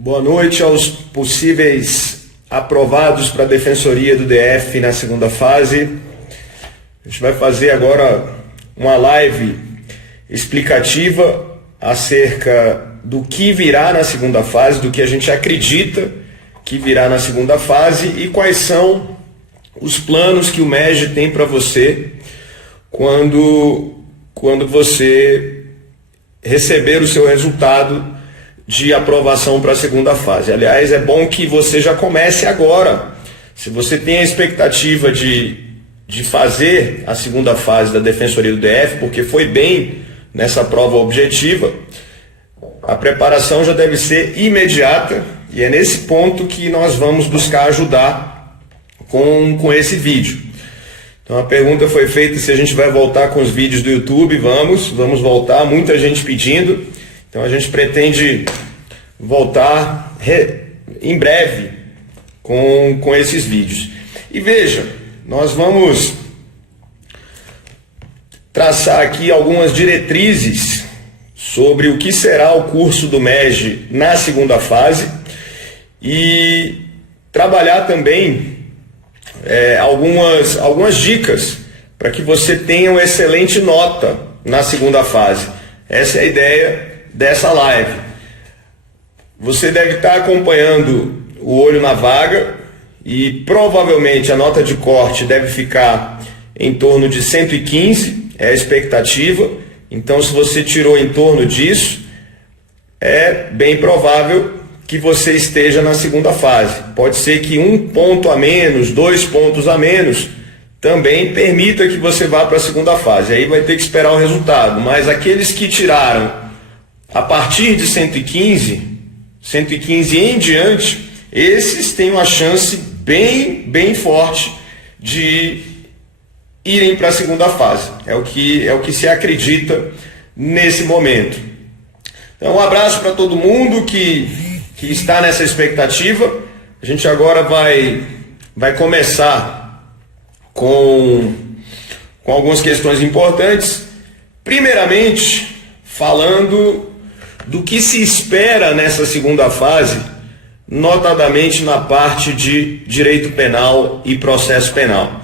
Boa noite aos possíveis aprovados para a Defensoria do DF na segunda fase. A gente vai fazer agora uma live explicativa acerca do que virá na segunda fase, do que a gente acredita que virá na segunda fase e quais são os planos que o MEG tem para você quando você receber o seu resultado de aprovação para a segunda fase. Aliás, é bom que você já comece agora. Se você tem a expectativa de fazer a segunda fase da Defensoria do DF, porque foi bem nessa prova objetiva, a preparação já deve ser imediata e é nesse ponto que nós vamos buscar ajudar com esse vídeo. Então a pergunta foi feita se a gente vai voltar com os vídeos do YouTube. Vamos voltar, muita gente pedindo. Então a gente pretende voltar em breve com esses vídeos. E veja, nós vamos traçar aqui algumas diretrizes sobre o que será o curso do MEG na segunda fase e trabalhar também algumas dicas para que você tenha uma excelente nota na segunda fase. Essa é a ideia dessa live. Você deve estar acompanhando o olho na vaga e provavelmente a nota de corte deve ficar em torno de 115, é a expectativa. Então, se você tirou em torno disso, é bem provável que você esteja na segunda fase. Pode ser que 1 ponto a menos, 2 pontos a menos, também permita que você vá para a segunda fase. Aí vai ter que esperar o resultado. Mas aqueles que tiraram a partir de 115 em diante, esses têm uma chance bem forte de irem para a segunda fase. É o que se acredita nesse momento. Então, um abraço para todo mundo que está nessa expectativa. A gente agora vai começar com algumas questões importantes. Primeiramente, falando do que se espera nessa segunda fase, notadamente na parte de direito penal e processo penal.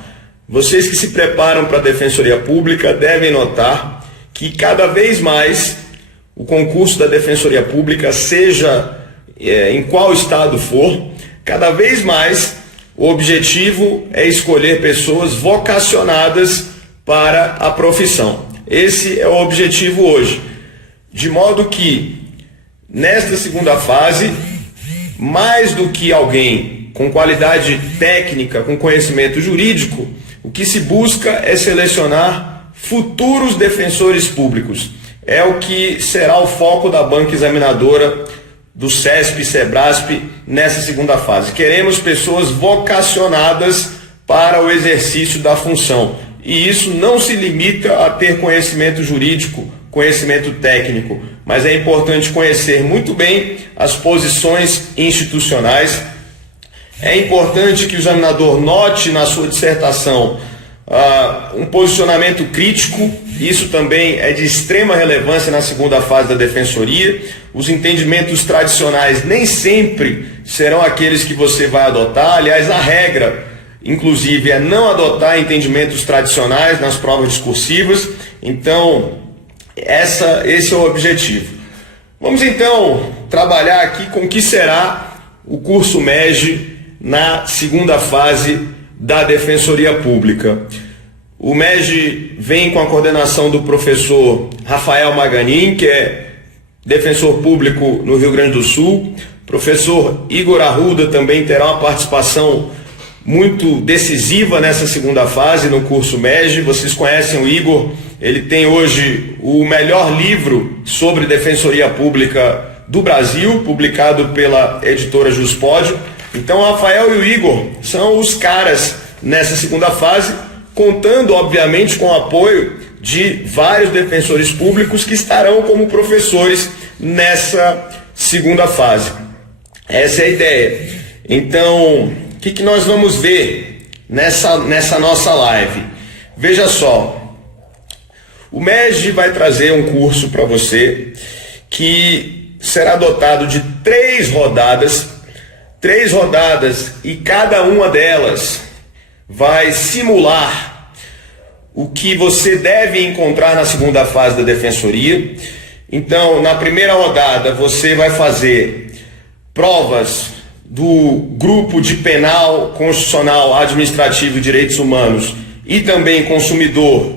Vocês que se preparam para a Defensoria Pública devem notar que cada vez mais o concurso da Defensoria Pública, seja em qual estado for, cada vez mais o objetivo é escolher pessoas vocacionadas para a profissão. Esse é o objetivo hoje. De modo que, nesta segunda fase, mais do que alguém com qualidade técnica, com conhecimento jurídico, o que se busca é selecionar futuros defensores públicos. É o que será o foco da banca examinadora do CESP e SEBRASP nessa segunda fase. Queremos pessoas vocacionadas para o exercício da função. E isso não se limita a ter conhecimento jurídico, conhecimento técnico, mas é importante conhecer muito bem as posições institucionais. É importante que o examinador note na sua dissertação um posicionamento crítico. Isso também é de extrema relevância na segunda fase da defensoria. Os entendimentos tradicionais nem sempre serão aqueles que você vai adotar. Aliás, a regra, inclusive, é não adotar entendimentos tradicionais nas provas discursivas. Então, esse é o objetivo. Vamos então trabalhar aqui com o que será o curso MEG na segunda fase da Defensoria Pública. O MEG vem com a coordenação do professor Rafael Maganin, que é defensor público no Rio Grande do Sul. Professor Igor Arruda também terá uma participação muito decisiva nessa segunda fase no curso MEG. Vocês conhecem o Igor, ele tem hoje o melhor livro sobre defensoria pública do Brasil, publicado pela editora Juspódio. Então o Rafael e o Igor são os caras nessa segunda fase, contando obviamente com o apoio de vários defensores públicos que estarão como professores nessa segunda fase. Essa é a ideia. Então, o que nós vamos ver nessa nossa live? Veja só, o MEG vai trazer um curso para você que será dotado de 3 rodadas, e cada uma delas vai simular o que você deve encontrar na segunda fase da Defensoria. Então, na primeira rodada, você vai fazer provas do grupo de Penal, Constitucional, Administrativo e Direitos Humanos e também Consumidor,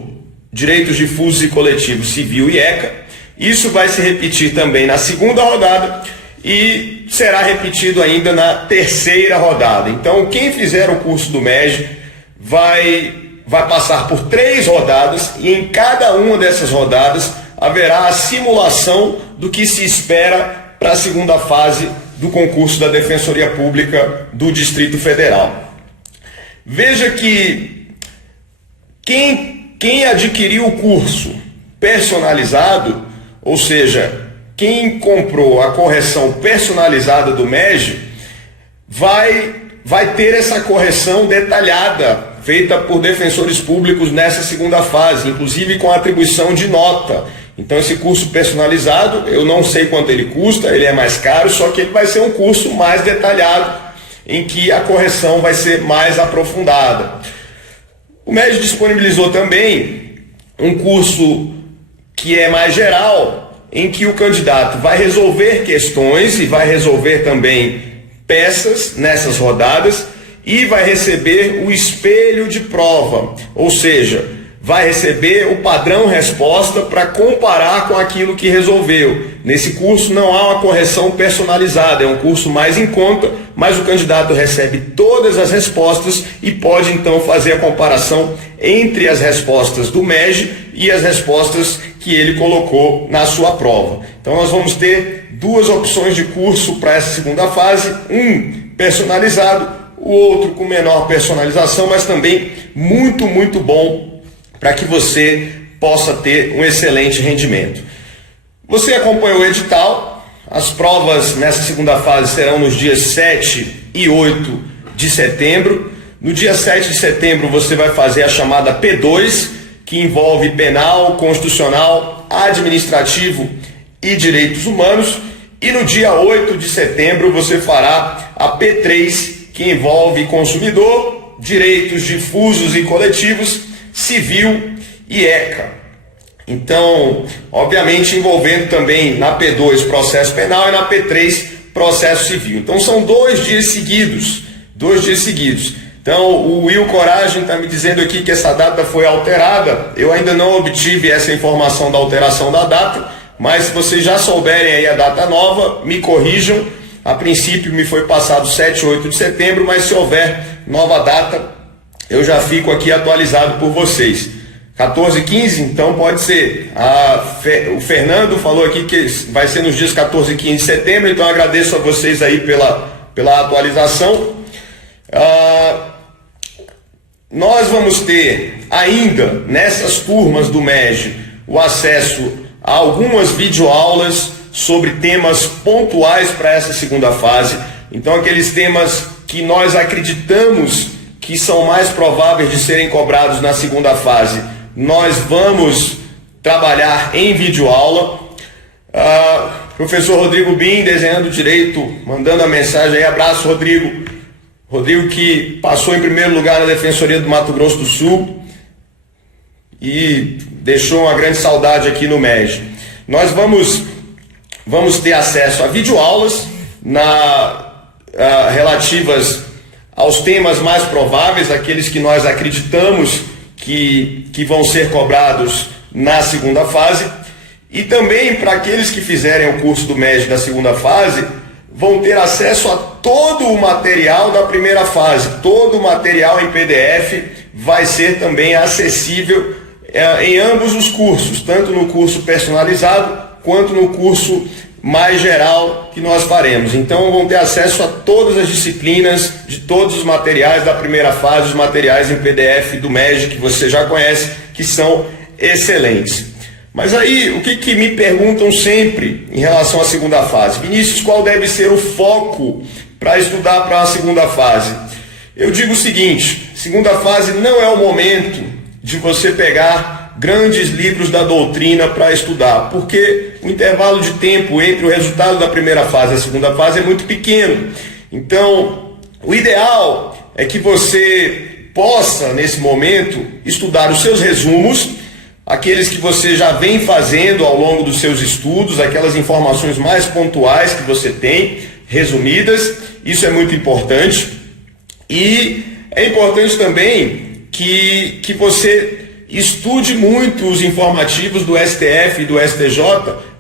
Direitos Difusos e Coletivos, Civil e ECA. Isso vai se repetir também na segunda rodada e será repetido ainda na terceira rodada. Então, quem fizer o curso do MEG vai passar por 3 rodadas e em cada uma dessas rodadas haverá a simulação do que se espera para a segunda fase do concurso da Defensoria Pública do Distrito Federal. Veja que quem adquiriu o curso personalizado, ou seja, quem comprou a correção personalizada do MEG, vai ter essa correção detalhada, feita por defensores públicos nessa segunda fase, inclusive com atribuição de nota. Então esse curso personalizado, eu não sei quanto ele custa, ele é mais caro, só que ele vai ser um curso mais detalhado, em que a correção vai ser mais aprofundada. O MEG disponibilizou também um curso que é mais geral, em que o candidato vai resolver questões e vai resolver também peças nessas rodadas e vai receber o espelho de prova, ou seja, vai receber o padrão resposta para comparar com aquilo que resolveu. Nesse curso não há uma correção personalizada, é um curso mais em conta, mas o candidato recebe todas as respostas e pode então fazer a comparação entre as respostas do MEG e as respostas que ele colocou na sua prova. Então nós vamos ter 2 opções de curso para essa segunda fase, um personalizado, o outro com menor personalização, mas também muito bom para que você possa ter um excelente rendimento. Você acompanhou o edital, as provas nessa segunda fase serão nos dias 7 e 8 de setembro. No dia 7 de setembro você vai fazer a chamada P2, que envolve penal, constitucional, administrativo e direitos humanos. E no dia 8 de setembro você fará a P3, que envolve consumidor, direitos difusos e coletivos, civil e ECA. Então, obviamente envolvendo também na P2 processo penal e na P3 processo civil. Então são 2 dias seguidos, 2 dias seguidos. Então o Will Coragem está me dizendo aqui que essa data foi alterada. Eu ainda não obtive essa informação da alteração da data, mas se vocês já souberem aí a data nova, me corrijam. A princípio me foi passado 7 e 8 de setembro, mas se houver nova data, eu já fico aqui atualizado por vocês. 14 e 15, então pode ser. O Fernando falou aqui que vai ser nos dias 14 e 15 de setembro, então agradeço a vocês aí pela atualização. Nós vamos ter ainda nessas turmas do MEG o acesso a algumas videoaulas sobre temas pontuais para essa segunda fase. Então aqueles temas que nós acreditamos que são mais prováveis de serem cobrados na segunda fase, nós vamos trabalhar em videoaula. Professor Rodrigo Bin, desenhando direito, mandando a mensagem aí, abraço Rodrigo. Rodrigo que passou em primeiro lugar na Defensoria do Mato Grosso do Sul e deixou uma grande saudade aqui no MEG. Nós vamos ter acesso a videoaulas relativas aos temas mais prováveis, aqueles que nós acreditamos que vão ser cobrados na segunda fase, e também para aqueles que fizerem o curso do MEG da segunda fase, vão ter acesso a todo o material da primeira fase. Todo o material em PDF vai ser também acessível em ambos os cursos, tanto no curso personalizado quanto no curso mais geral que nós faremos. Então vão ter acesso a todas as disciplinas de todos os materiais da primeira fase, os materiais em PDF do MEG que você já conhece, que são excelentes. Mas aí, o que me perguntam sempre em relação à segunda fase? Vinícius, qual deve ser o foco para estudar para a segunda fase? Eu digo o seguinte: segunda fase não é o momento de você pegar grandes livros da doutrina para estudar, porque o intervalo de tempo entre o resultado da primeira fase e a segunda fase é muito pequeno. Então, o ideal é que você possa, nesse momento, estudar os seus resumos, aqueles que você já vem fazendo ao longo dos seus estudos, aquelas informações mais pontuais que você tem, resumidas. Isso é muito importante. E é importante também que você estude muito os informativos do STF e do STJ,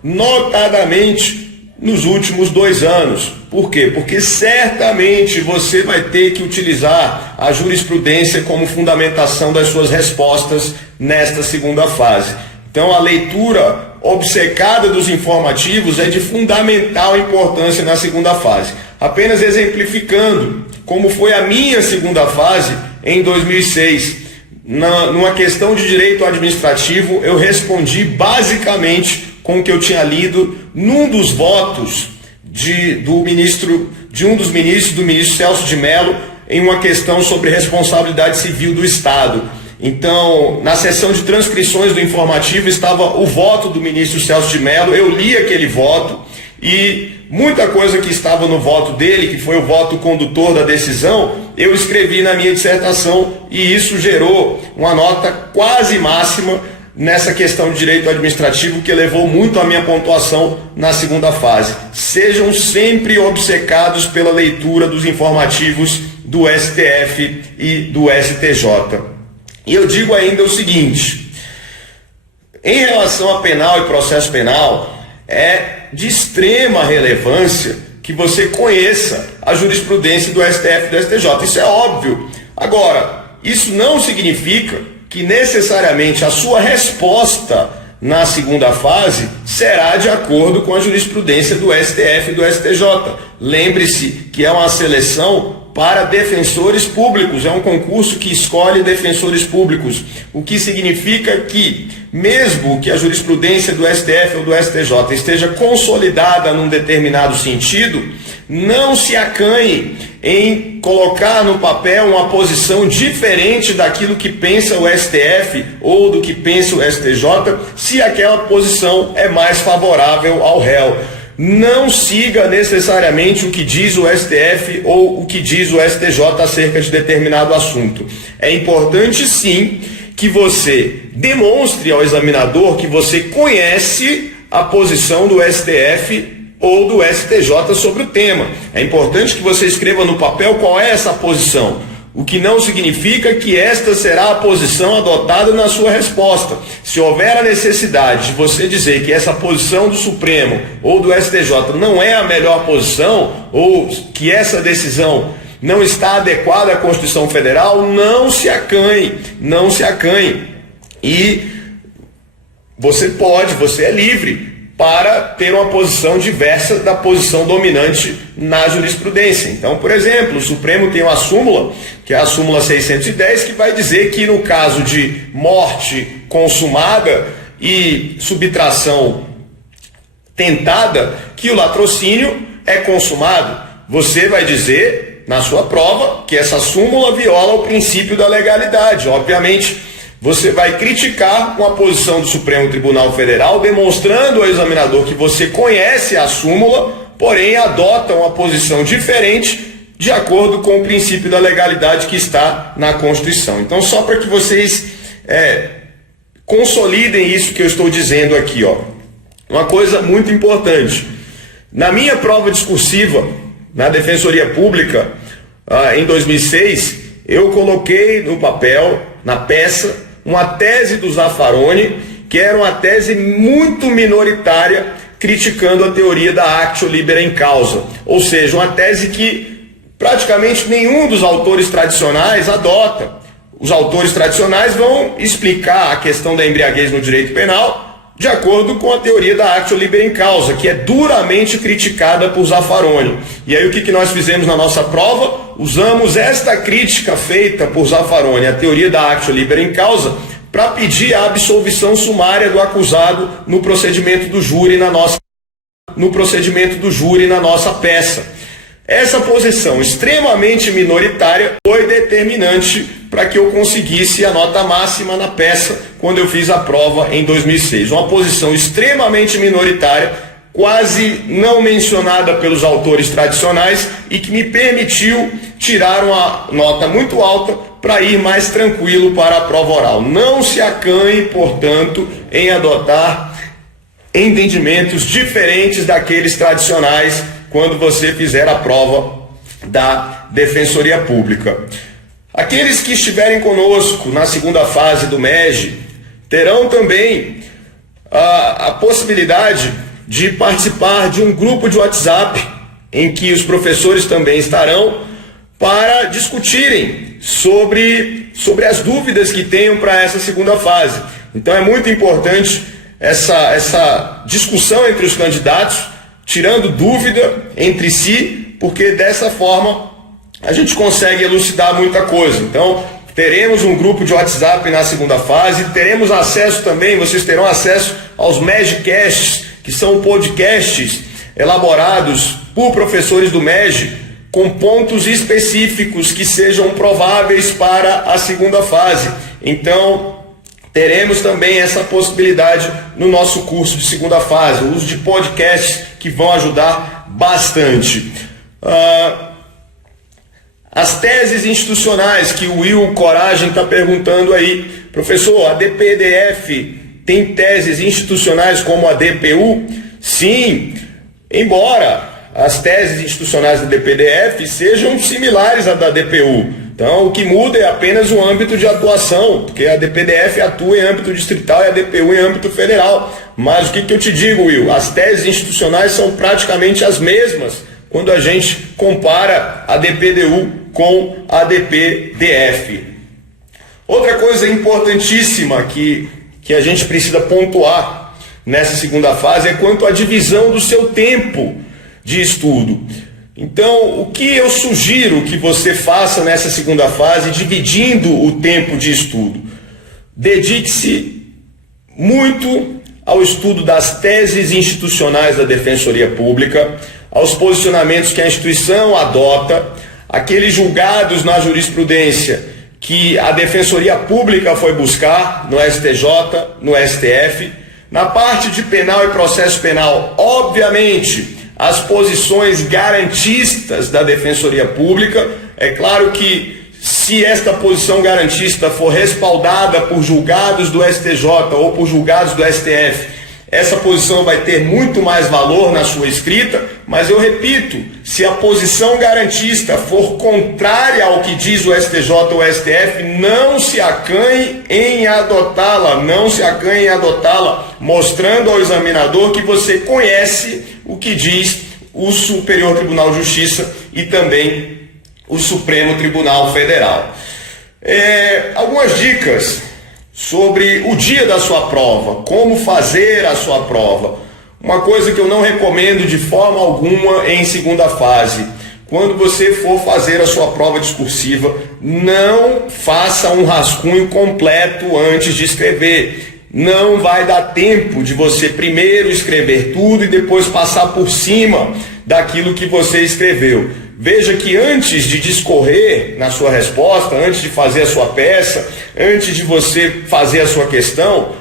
notadamente nos últimos 2 anos. Por quê? Porque certamente você vai ter que utilizar a jurisprudência como fundamentação das suas respostas nesta segunda fase. Então, a leitura obcecada dos informativos é de fundamental importância na segunda fase. Apenas exemplificando como foi a minha segunda fase em 2006. Numa questão de direito administrativo, eu respondi basicamente com o que eu tinha lido num dos votos de um dos ministros, do ministro Celso de Mello, em uma questão sobre responsabilidade civil do Estado. Então, na seção de transcrições do informativo estava o voto do ministro Celso de Mello. Eu li aquele voto e muita coisa que estava no voto dele, que foi o voto condutor da decisão, eu escrevi na minha dissertação, e isso gerou uma nota quase máxima nessa questão de direito administrativo, que elevou muito a minha pontuação na segunda fase. Sejam sempre obcecados pela leitura dos informativos do STF e do STJ. E eu digo ainda o seguinte: em relação a penal e processo penal, é de extrema relevância que você conheça a jurisprudência do STF e do STJ. Isso é óbvio. Agora, isso não significa que necessariamente a sua resposta na segunda fase será de acordo com a jurisprudência do STF e do STJ. Lembre-se que é uma seleção para defensores públicos, é um concurso que escolhe defensores públicos, o que significa que, mesmo que a jurisprudência do STF ou do STJ esteja consolidada num determinado sentido, não se acanhe em colocar no papel uma posição diferente daquilo que pensa o STF ou do que pensa o STJ, se aquela posição é mais favorável ao réu. Não siga necessariamente o que diz o STF ou o que diz o STJ acerca de determinado assunto. É importante, sim, que você demonstre ao examinador que você conhece a posição do STF ou do STJ sobre o tema. É importante que você escreva no papel qual é essa posição, o que não significa que esta será a posição adotada na sua resposta. Se houver a necessidade de você dizer que essa posição do Supremo ou do STJ não é a melhor posição, ou que essa decisão não está adequada à Constituição Federal, não se acanhe, não se acanhe. E você é livre para ter uma posição diversa da posição dominante na jurisprudência. Então, por exemplo, o Supremo tem uma súmula, que é a súmula 610, que vai dizer que no caso de morte consumada e subtração tentada, que o latrocínio é consumado. Você vai dizer na sua prova que essa súmula viola o princípio da legalidade. Obviamente, você vai criticar uma posição do Supremo Tribunal Federal, demonstrando ao examinador que você conhece a súmula, porém adota uma posição diferente de acordo com o princípio da legalidade que está na Constituição. Então, só para que vocês consolidem isso que eu estou dizendo aqui, uma coisa muito importante. Na minha prova discursiva, na Defensoria Pública, em 2006, eu coloquei no papel, na peça, uma tese do Zaffaroni, que era uma tese muito minoritária, criticando a teoria da actio libera in causa, ou seja, uma tese que praticamente nenhum dos autores tradicionais adota. Os autores tradicionais vão explicar a questão da embriaguez no direito penal de acordo com a teoria da actio libera in causa, que é duramente criticada por Zaffaroni. E aí o que nós fizemos na nossa prova? Usamos esta crítica feita por Zaffaroni, a teoria da actio libera in causa, para pedir a absolvição sumária do acusado no procedimento do júri na nossa peça. Essa posição extremamente minoritária foi determinante para que eu conseguisse a nota máxima na peça quando eu fiz a prova em 2006. Uma posição extremamente minoritária, quase não mencionada pelos autores tradicionais e que me permitiu tirar uma nota muito alta para ir mais tranquilo para a prova oral. Não se acanhe, portanto, em adotar entendimentos diferentes daqueles tradicionais quando você fizer a prova da Defensoria Pública. Aqueles que estiverem conosco na segunda fase do MEG terão também a possibilidade de participar de um grupo de WhatsApp em que os professores também estarão para discutirem sobre as dúvidas que tenham para essa segunda fase. Então é muito importante essa discussão entre os candidatos, tirando dúvida entre si, porque dessa forma a gente consegue elucidar muita coisa. Então, teremos um grupo de WhatsApp na segunda fase, teremos acesso também, vocês terão acesso aos MEGcasts, que são podcasts elaborados por professores do MEG, com pontos específicos que sejam prováveis para a segunda fase. Então, teremos também essa possibilidade no nosso curso de segunda fase, o uso de podcasts que vão ajudar bastante. As teses institucionais que o Will Coragem está perguntando aí. Professor, a DPDF tem teses institucionais como a DPU? Sim, embora as teses institucionais da DPDF sejam similares à da DPU. Então, o que muda é apenas o âmbito de atuação, porque a DPDF atua em âmbito distrital e a DPU em âmbito federal. Mas o que eu te digo, Will? As teses institucionais são praticamente as mesmas quando a gente compara a DPDU com a DPDF. Outra coisa importantíssima que a gente precisa pontuar nessa segunda fase é quanto à divisão do seu tempo de estudo. Então, o que eu sugiro que você faça nessa segunda fase, dividindo o tempo de estudo? Dedique-se muito ao estudo das teses institucionais da Defensoria Pública, aos posicionamentos que a instituição adota, aqueles julgados na jurisprudência que a Defensoria Pública foi buscar no STJ, no STF. Na parte de penal e processo penal, obviamente, as posições garantistas da Defensoria Pública. É claro que se esta posição garantista for respaldada por julgados do STJ ou por julgados do STF, essa posição vai ter muito mais valor na sua escrita, mas eu repito, se a posição garantista for contrária ao que diz o STJ ou o STF, não se acanhe em adotá-la, mostrando ao examinador que você conhece o que diz o Superior Tribunal de Justiça e também o Supremo Tribunal Federal. Algumas dicas sobre o dia da sua prova, como fazer a sua prova. Uma coisa que eu não recomendo de forma alguma em segunda fase: quando você for fazer a sua prova discursiva, não faça um rascunho completo antes de escrever. Não vai dar tempo de você primeiro escrever tudo e depois passar por cima daquilo que você escreveu. Veja que antes de discorrer na sua resposta, antes de fazer a sua peça, antes de você fazer a sua questão,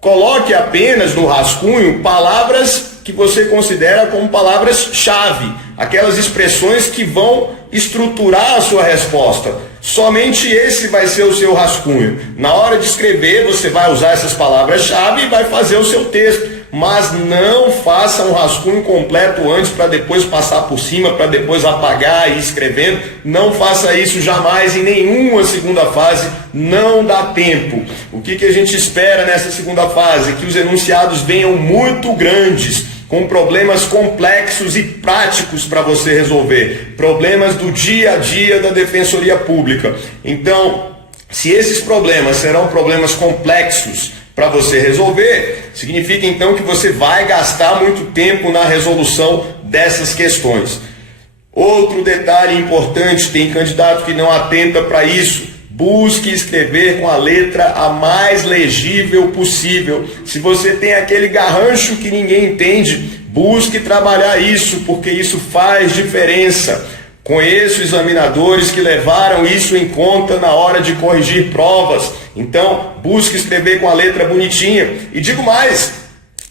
coloque apenas no rascunho palavras que você considera como palavras-chave, aquelas expressões que vão estruturar a sua resposta. Somente esse vai ser o seu rascunho. Na hora de escrever, você vai usar essas palavras-chave e vai fazer o seu texto. Mas não faça um rascunho completo antes para depois passar por cima, para depois apagar e ir escrevendo. Não faça isso jamais em nenhuma segunda fase, não dá tempo. O que a gente espera nessa segunda fase? Que os enunciados venham muito grandes, com problemas complexos e práticos para você resolver, problemas do dia a dia da Defensoria Pública. Então, se esses problemas serão problemas complexos para você resolver, significa então que você vai gastar muito tempo na resolução dessas questões. Outro detalhe importante, tem candidato que não atenta para isso: busque escrever com a letra a mais legível possível. Se você tem aquele garrancho que ninguém entende, busque trabalhar isso, porque isso faz diferença. Conheço examinadores que levaram isso em conta na hora de corrigir provas. Então, busque escrever com a letra bonitinha. E digo mais,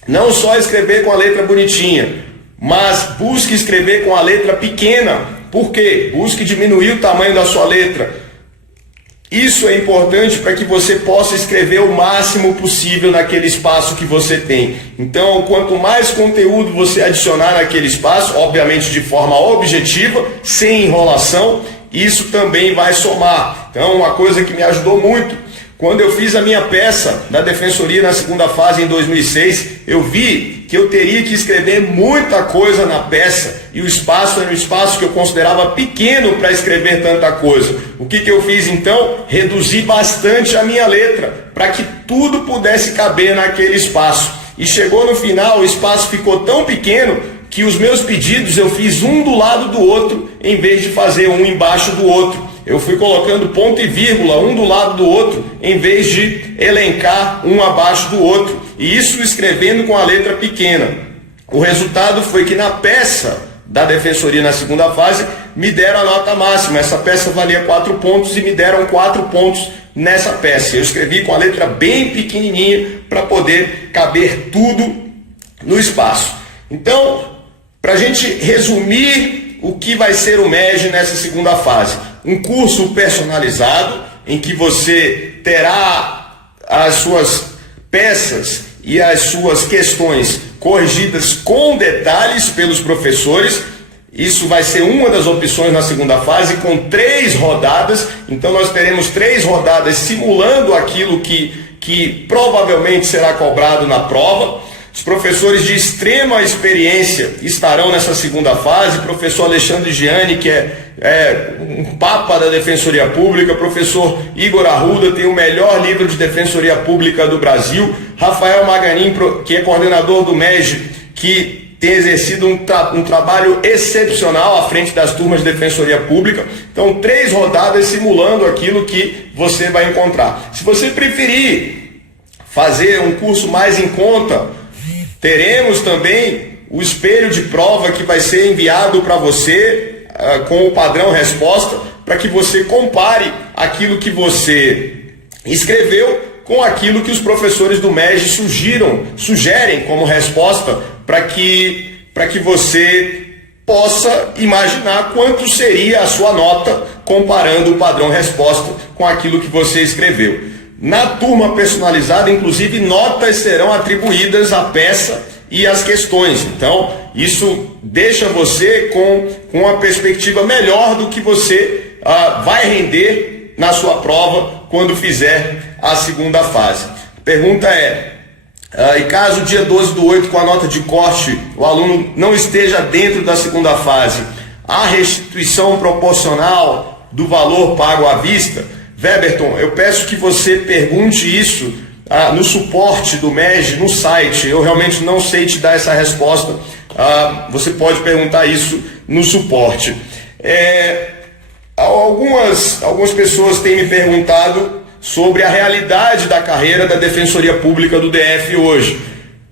não só escrever com a letra bonitinha, mas busque escrever com a letra pequena. Por quê? Busque diminuir o tamanho da sua letra. Isso é importante para que você possa escrever o máximo possível naquele espaço que você tem. Então, quanto mais conteúdo você adicionar naquele espaço, obviamente de forma objetiva, sem enrolação, isso também vai somar. Então, uma coisa que me ajudou muito, quando eu fiz a minha peça da Defensoria na segunda fase em 2006, eu vi que eu teria que escrever muita coisa na peça e o espaço era um espaço que eu considerava pequeno para escrever tanta coisa. O que eu fiz então? Reduzi bastante a minha letra para que tudo pudesse caber naquele espaço. E chegou no final, o espaço ficou tão pequeno que os meus pedidos eu fiz um do lado do outro em vez de fazer um embaixo do outro. Eu fui colocando ponto e vírgula um do lado do outro, em vez de elencar um abaixo do outro. E isso escrevendo com a letra pequena. O resultado foi que na peça da Defensoria na segunda fase, me deram a nota máxima. Essa peça valia 4 pontos e me deram 4 pontos nessa peça. Eu escrevi com a letra bem pequenininha para poder caber tudo no espaço. Então, para a gente resumir o que vai ser o MEG nessa segunda fase. Um curso personalizado, em que você terá as suas peças e as suas questões corrigidas com detalhes pelos professores. Isso vai ser uma das opções na segunda fase, com 3 rodadas. Então nós teremos 3 rodadas simulando aquilo que provavelmente será cobrado na prova. Os professores de extrema experiência estarão nessa segunda fase. Professor Alexandre Gianni, que é um papa da Defensoria Pública. Professor Igor Arruda, tem o melhor livro de Defensoria Pública do Brasil. Rafael Maganin, que é coordenador do MEG, que tem exercido um trabalho excepcional à frente das turmas de Defensoria Pública. Então, 3 rodadas simulando aquilo que você vai encontrar. Se você preferir fazer um curso mais em conta, teremos também o espelho de prova que vai ser enviado para você com o padrão resposta, para que você compare aquilo que você escreveu com aquilo que os professores do MEG sugerem como resposta, para que você possa imaginar quanto seria a sua nota comparando o padrão resposta com aquilo que você escreveu. Na turma personalizada, inclusive, notas serão atribuídas à peça e às questões. Então, isso deixa você com uma perspectiva melhor do que você vai render na sua prova quando fizer a segunda fase. A pergunta é, e caso dia 12/8, com a nota de corte, o aluno não esteja dentro da segunda fase, há restituição proporcional do valor pago à vista? Weberton, eu peço que você pergunte isso no suporte do MEG, no site. Eu realmente não sei te dar essa resposta. Você pode perguntar isso no suporte. Algumas pessoas têm me perguntado sobre a realidade da carreira da Defensoria Pública do DF hoje.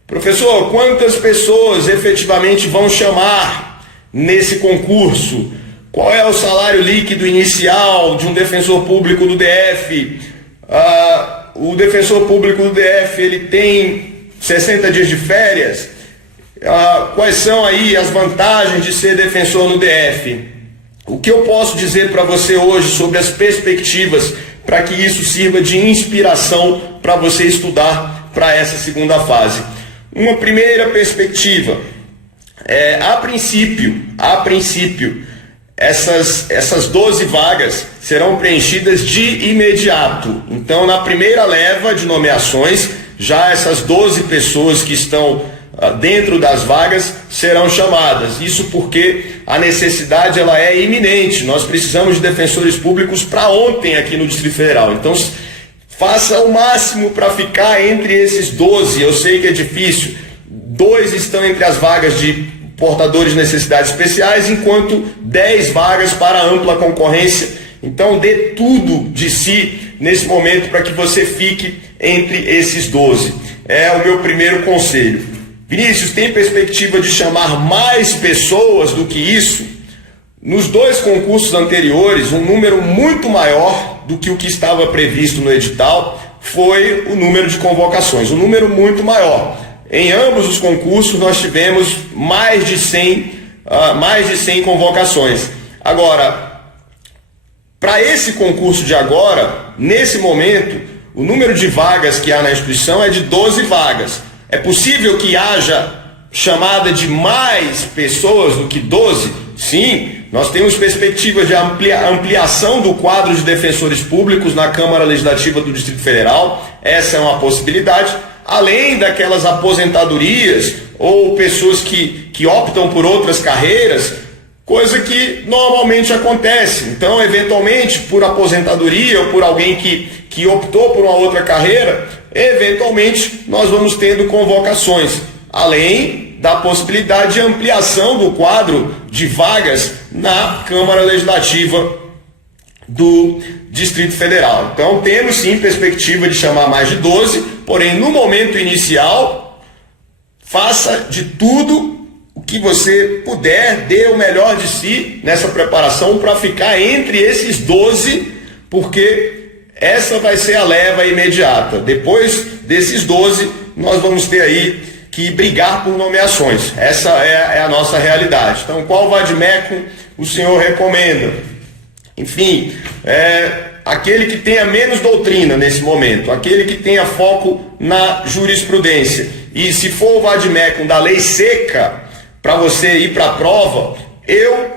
Professor, quantas pessoas efetivamente vão chamar nesse concurso? Qual é o salário líquido inicial de um defensor público do DF? O defensor público do DF, ele tem 60 dias de férias? Quais são aí as vantagens de ser defensor no DF? O que eu posso dizer para você hoje sobre as perspectivas para que isso sirva de inspiração para você estudar para essa segunda fase? Uma primeira perspectiva, a princípio, essas 12 vagas serão preenchidas de imediato. Então, na primeira leva de nomeações, já essas 12 pessoas que estão dentro das vagas serão chamadas. Isso porque a necessidade ela é iminente. Nós precisamos de defensores públicos para ontem aqui no Distrito Federal. Então, faça o máximo para ficar entre esses 12. Eu sei que é difícil. 2 estão entre as vagas de portadores de necessidades especiais, enquanto 10 vagas para ampla concorrência. Então dê tudo de si nesse momento para que você fique entre esses 12. É o meu primeiro conselho. Vinícius, tem perspectiva de chamar mais pessoas do que isso? Nos 2 concursos anteriores, um número muito maior do que o que estava previsto no edital foi o número de convocações, um número muito maior. Em ambos os concursos nós tivemos mais de 100 convocações. Agora, para esse concurso de agora, nesse momento, o número de vagas que há na instituição é de 12 vagas. É possível que haja chamada de mais pessoas do que 12? Sim, nós temos perspectiva de ampliação do quadro de defensores públicos na Câmara Legislativa do Distrito Federal. Essa é uma possibilidade, além daquelas aposentadorias ou pessoas que optam por outras carreiras, coisa que normalmente acontece. Então, eventualmente, por aposentadoria ou por alguém que optou por uma outra carreira, eventualmente nós vamos tendo convocações, além da possibilidade de ampliação do quadro de vagas na Câmara Legislativa do Distrito Federal. Então, temos sim perspectiva de chamar mais de 12, porém, no momento inicial, faça de tudo o que você puder, dê o melhor de si nessa preparação para ficar entre esses 12, porque essa vai ser a leva imediata. Depois desses 12, nós vamos ter aí que brigar por nomeações. Essa é a nossa realidade. Então, qual vade-mecum o senhor recomenda? Enfim, aquele que tenha menos doutrina nesse momento, aquele que tenha foco na jurisprudência. E se for o vade-mecum da lei seca, para você ir para a prova, eu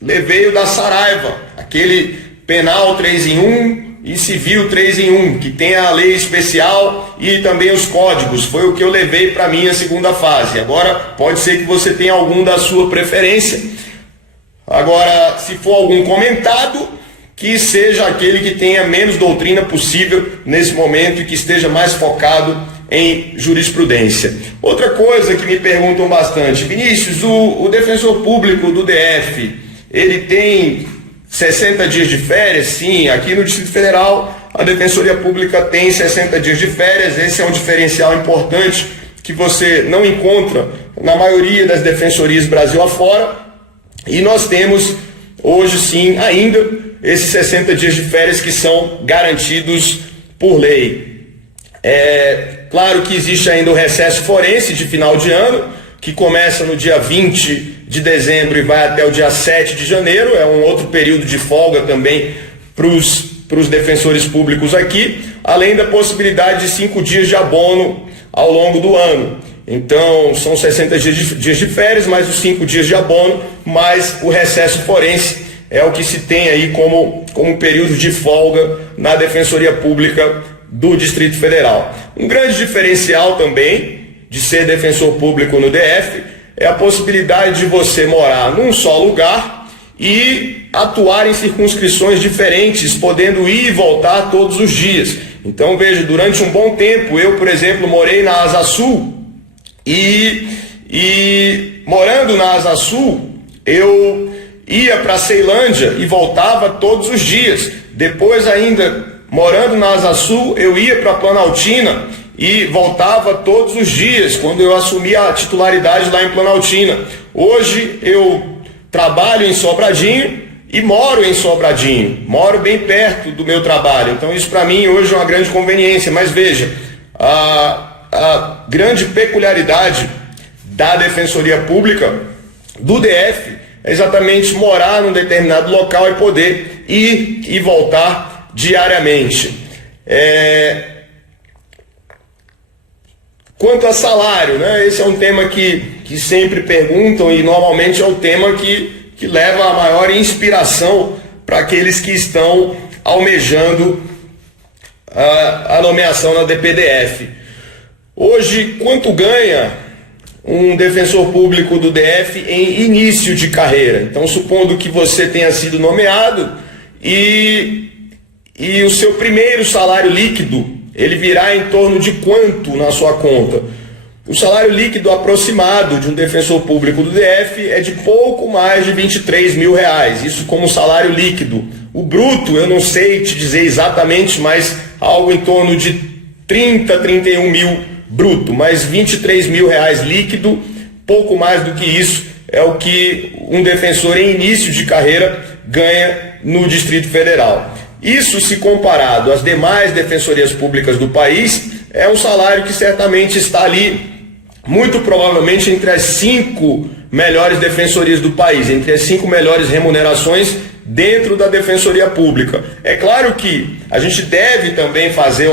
levei o da Saraiva, aquele penal 3 em 1 e civil 3 em 1, que tem a lei especial e também os códigos. Foi o que eu levei para a minha segunda fase. Agora, pode ser que você tenha algum da sua preferência. Agora, se for algum comentado, que seja aquele que tenha menos doutrina possível nesse momento e que esteja mais focado em jurisprudência. Outra coisa que me perguntam bastante: Vinícius, o defensor público do DF, ele tem 60 dias de férias? Sim, aqui no Distrito Federal a Defensoria Pública tem 60 dias de férias. Esse é um diferencial importante que você não encontra na maioria das defensorias Brasil afora, e nós temos hoje sim ainda esses 60 dias de férias que são garantidos por lei. Claro que existe ainda o recesso forense de final de ano, que começa no dia 20 de dezembro e vai até o dia 7 de janeiro, é um outro período de folga também para os defensores públicos aqui, além da possibilidade de 5 dias de abono ao longo do ano. Então, são 60 dias de férias, mais os 5 dias de abono, mais o recesso forense, é o que se tem aí como período de folga na Defensoria Pública do Distrito Federal. Um grande diferencial também de ser defensor público no DF é a possibilidade de você morar num só lugar e atuar em circunscrições diferentes, podendo ir e voltar todos os dias. Então, veja, durante um bom tempo, eu, por exemplo, morei na Asa Sul e morando na Asa Sul, eu ia para Ceilândia e voltava todos os dias. Depois, ainda morando na Asa Sul, eu ia para Planaltina e voltava todos os dias, quando eu assumi a titularidade lá em Planaltina. Hoje eu trabalho em Sobradinho e moro em Sobradinho, moro bem perto do meu trabalho. Então isso para mim hoje é uma grande conveniência. Mas veja, a grande peculiaridade da Defensoria Pública do DF é exatamente morar num determinado local e poder ir e voltar diariamente. Quanto a salário, né? Esse é um tema que sempre perguntam e normalmente é o tema que leva a maior inspiração para aqueles que estão almejando a nomeação na DPDF. Hoje, quanto ganha um defensor público do DF em início de carreira? Então, supondo que você tenha sido nomeado e o seu primeiro salário líquido, ele virá em torno de quanto na sua conta? O salário líquido aproximado de um defensor público do DF é de pouco mais de R$23 mil, isso como salário líquido. O bruto, eu não sei te dizer exatamente, mas algo em torno de 30, 31 mil bruto, mas 23 mil reais líquido, pouco mais do que isso é o que um defensor em início de carreira ganha no Distrito Federal. Isso, se comparado às demais defensorias públicas do país, é um salário que certamente está ali, muito provavelmente, entre as 5 melhores defensorias do país, entre as 5 melhores remunerações dentro da defensoria pública. É claro que a gente deve também fazer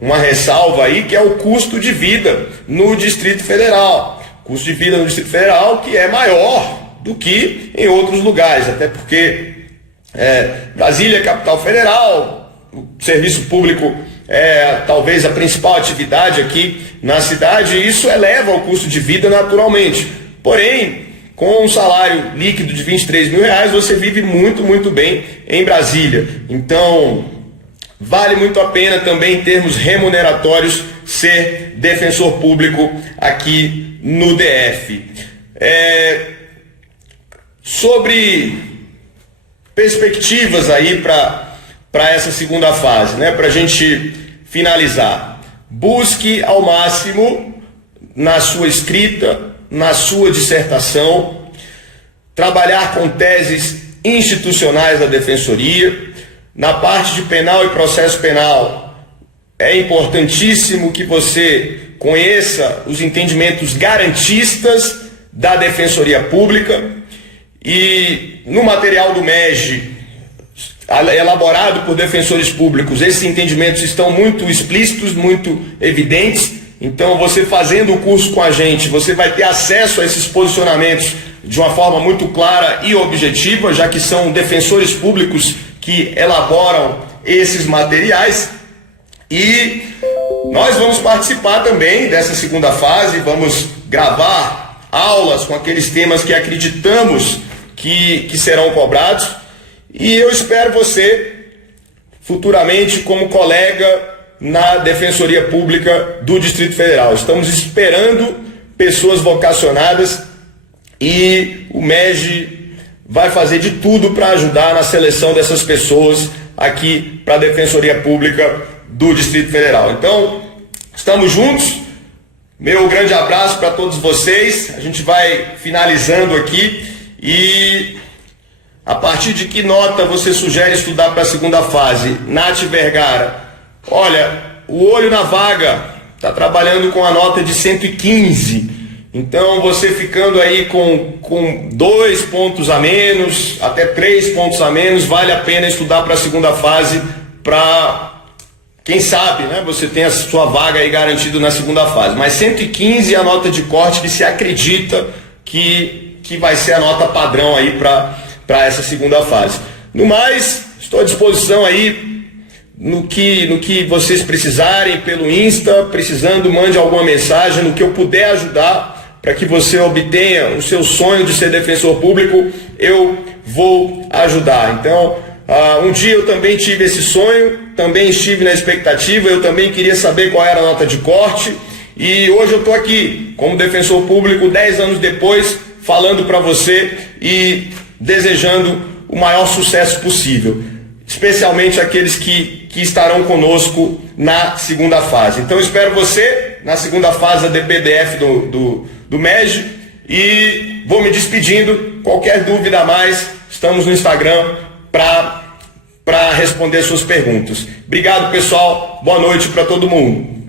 uma ressalva aí, que é o custo de vida no Distrito Federal. Custo de vida no Distrito Federal que é maior do que em outros lugares, até porque Brasília é capital federal, o serviço público é talvez a principal atividade aqui na cidade, e isso eleva o custo de vida naturalmente. Porém, com um salário líquido de 23 mil reais, você vive muito, muito bem em Brasília. Então, vale muito a pena também, em termos remuneratórios, ser defensor público aqui no DF. Sobre perspectivas aí para essa segunda fase, né? Para a gente finalizar. Busque ao máximo na sua escrita, na sua dissertação, trabalhar com teses institucionais da defensoria. Na parte de penal e processo penal, é importantíssimo que você conheça os entendimentos garantistas da defensoria pública. E no material do MEG, elaborado por defensores públicos, esses entendimentos estão muito explícitos, muito evidentes. Então, você fazendo o curso com a gente, você vai ter acesso a esses posicionamentos de uma forma muito clara e objetiva, já que são defensores públicos que elaboram esses materiais. E nós vamos participar também dessa segunda fase, vamos gravar aulas com aqueles temas que acreditamos que serão cobrados, e eu espero você futuramente como colega na Defensoria Pública do Distrito Federal. Estamos esperando pessoas vocacionadas e o MEG vai fazer de tudo para ajudar na seleção dessas pessoas aqui para a Defensoria Pública do Distrito Federal. Então, estamos juntos. Meu grande abraço para todos vocês. A gente vai finalizando aqui. E a partir de que nota você sugere estudar para a segunda fase? Nath Vergara, olha, o olho na vaga está trabalhando com a nota de 115, então você ficando aí com 2 pontos a menos, até 3 pontos a menos, vale a pena estudar para a segunda fase, para, quem sabe, né, você tem a sua vaga aí garantida na segunda fase. Mas 115 é a nota de corte que se acredita que vai ser a nota padrão aí para essa segunda fase. No mais, estou à disposição aí no que vocês precisarem, pelo Insta, precisando, mande alguma mensagem, no que eu puder ajudar para que você obtenha o seu sonho de ser defensor público, eu vou ajudar. Então, um dia eu também tive esse sonho, também estive na expectativa, eu também queria saber qual era a nota de corte, e hoje eu estou aqui como defensor público 10 anos depois, falando para você e desejando o maior sucesso possível, especialmente aqueles que estarão conosco na segunda fase. Então, espero você na segunda fase da DPDF do MEG, e vou me despedindo. Qualquer dúvida a mais, estamos no Instagram para responder suas perguntas. Obrigado, pessoal. Boa noite para todo mundo.